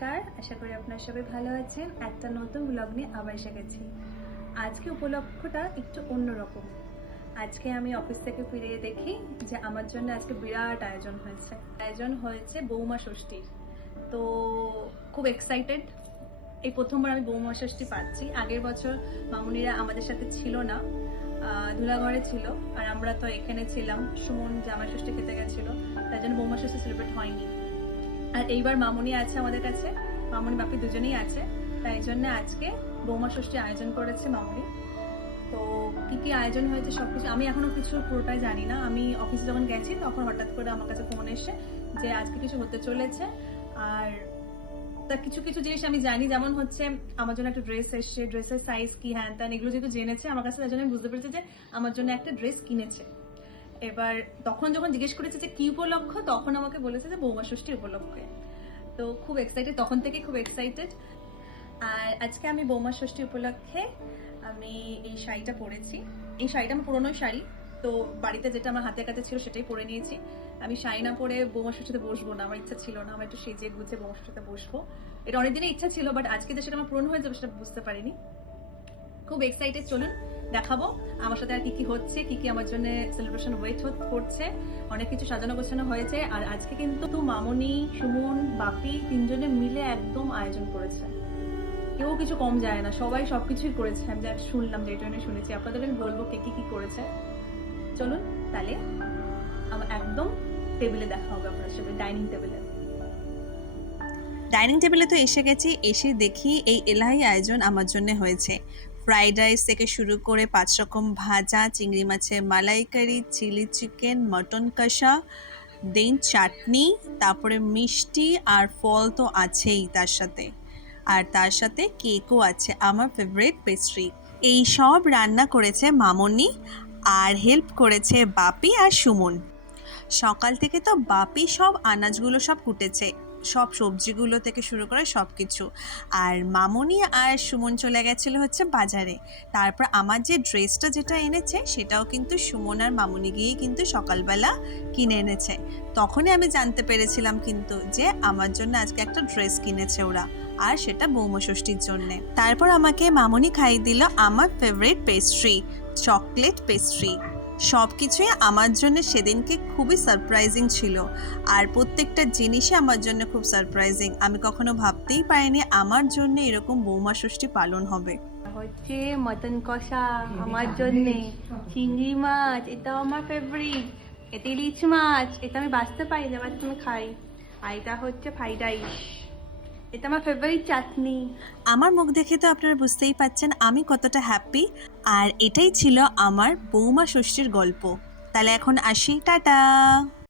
নমস্কার, আশা করি আপনারা সবাই ভালো আছেন। একটা নতুন ব্লগ নিয়ে আবার এসে গেছি। আজকে উপলক্ষটা একটু অন্যরকম। আজকে আমি অফিস থেকে ফিরে দেখি যে আমার জন্য আজকে বিরাট আয়োজন হয়েছে বৌমা ষষ্ঠীর। তো খুব এক্সাইটেড। এই প্রথমবার আমি বৌমা ষষ্ঠী পাচ্ছি। আগের বছর মামুনিরা আমাদের সাথে ছিল না, ধুলাগড়ে ছিল, আর আমরা তো এখানে ছিলাম। সুমন জামাই ষষ্ঠী খেতে গেছিল, তাই জন্য বৌমা ষষ্ঠী সেলিব্রেট হয়নি। আর এইবার মামুনি আছে আমাদের কাছে, মামুনি বাপি দুজনেই আছে, তাই জন্য আজকে বৌমা ষষ্ঠী আয়োজন করেছে মামুনি। তো কি কি আয়োজন হয়েছে সবকিছু আমি এখনো কিছু পুরোটাই জানি না। আমি অফিসে যখন গেছি তখন হঠাৎ করে আমার কাছে ফোন এসে যে আজকে কিছু হতে চলেছে। আর তা কিছু কিছু জিনিস আমি জানি, যেমন হচ্ছে আমার জন্য একটা ড্রেস এসছে, ড্রেসের সাইজ কি হ্যান ত্যান এগুলো যেহেতু জেনেছে আমার কাছে, তাই জন্য আমি বুঝতে পেরেছি যে আমার জন্য একটা ড্রেস কিনেছে। এবার তখন যখন জিজ্ঞেস করেছে যে কি উপলক্ষ, তখন আমাকে বলেছে যে বৌমা ষষ্ঠী উপলক্ষে। তো খুব এক্সাইটেড, তখন থেকে খুব এক্সাইটেড। আর আজকে আমি বৌমা ষষ্ঠী উপলক্ষে আমি এই শাড়িটা পরেছি। এই শাড়িটা আমার পুরোনো শাড়ি, তো বাড়িতে যেটা আমার হাতে কাছে ছিল সেটাই পরে নিয়েছি। আমি শাড়ি না পরে বৌমা ষষ্ঠীতে বসবো না, আমার ইচ্ছা ছিল না। আমার একটু সেজে গুজে বৌমা ষষ্ঠীতে বসবো, এটা অনেকদিনের ইচ্ছা ছিল, বাট আজকে যে সেটা আমার পূরণ হয়ে যাবে সেটা বুঝতে পারিনি। খুব এক্সাইটেড। চলুন দেখাবো আমার সাথে আর কি কি হচ্ছে, কি কি আমার জন্য সেলিব্রেশন ওয়েট করছে। অনেক কিছু সাজানো গোছানো হয়েছে। আর আজকে কিন্তু মামুনি, সুমন, বাপি তিনজনে মিলে একদম আয়োজন করেছে। কেউ কিছু কম যায় না, সবাই সবকিছুই করেছে। আমি যা শুনলাম, যেটা শুনেছি, আপনাদের আমি বলবো কে কি কি করেছে। চলুন তাহলে আমার একদম টেবিলে দেখা হবে আপনার সাথে, ডাইনিং টেবিলে তো এসে গেছি। এসে দেখি এই এলাহি আয়োজন আমার জন্য হয়েছে। ফ্রাইড রাইস থেকে শুরু করে 5 রকম ভাজা, চিংড়ি মাছের মালাইকারি, চিলি চিকেন, মটন কষা, দেন চাটনি, তারপরে মিষ্টি আর ফল তো আছেই তার সাথে। আর তার সাথে কেকও আছে, আমার ফেভারিট পেস্ট্রি। এই সব রান্না করেছে মামনি, আর হেল্প করেছে বাপি আর সুমন। সকাল থেকে তো বাপি সব আনাজগুলো সব কুটেছে, সব সবজিগুলো থেকে শুরু করে সব কিছু। আর মামনি আর সুমন চলে গেছিল হচ্ছে বাজারে। তারপর আমার যে ড্রেসটা যেটা এনেছে সেটাও কিন্তু সুমন আর মামনি গিয়েই কিন্তু সকালবেলা কিনে এনেছে। তখনই আমি জানতে পেরেছিলাম কিন্তু যে আমার জন্য আজকে একটা ড্রেস কিনেছে ওরা, আর সেটা বৌমা ষষ্ঠীর জন্যে। তারপর আমাকে মামনি খাইয়ে দিল আমার ফেভারিট পেস্ট্রি, চকলেট পেস্ট্রি। সব কিছুই আমার জন্য সেদিনকে খুবই সারপ্রাইজিং ছিল, আর প্রত্যেকটা জিনিসই আমার জন্য খুব সারপ্রাইজিং। আমি কখনো ভাবতেই পারিনি আমার জন্য এরকম বৌমা ষষ্ঠী পালন হবে। হচ্ছে মটন কষা আমার জন্য, চিংড়ি মাছ এটা আমার ফেভারিট, এটা ইলিশ মাছ, এটা আমি বাঁচতে পারি না, বাট তুমি খাই। আর এটা হচ্ছে ফ্রাইড রাইস, এটা আমার ফেভারিট চাটনি। আমার মুখ দেখে তো আপনারা বুঝতেই পাচ্ছেন আমি কতটা হ্যাপি। আর এটাই ছিল আমার বৌমা ষষ্ঠীর গল্প। তাহলে এখন আসি, টাটা।